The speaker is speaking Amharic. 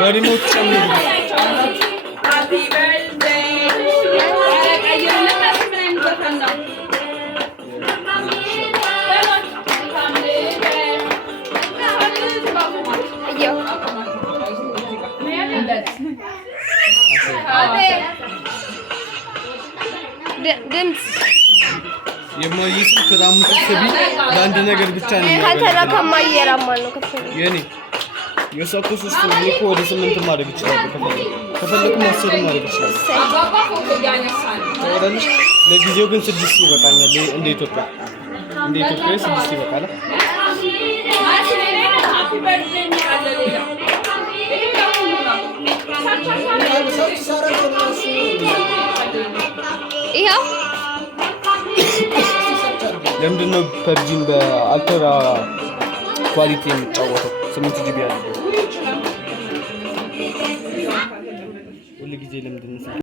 በሪሞት ጨምሩ Happy birthday ድምፅ የማይስል ከዳም ከሰቢ ለአንድ ነገር ብቻ ነው ካንተና ከማየራማል ነው ከፈለ የኔ የሰኩ ሶስት ሊኮ ወደ 8 ማድረግ ይችላል ከፈለኩ ማሰብ ማድረግ ይችላል አባባ ፎቶ ያነሳል ወደልሽ ለጊዜው ግን 6 ይበቃኛል እንደ ኢትዮጵያ 6 ይበቃል Happy birthday ይሄው ለምንድነው ፐብጂን በአልትራ ኳሊቲ የሚጫወተው 8 ጂቢ ያለው ሁሉ ጊዜ ለምንድነው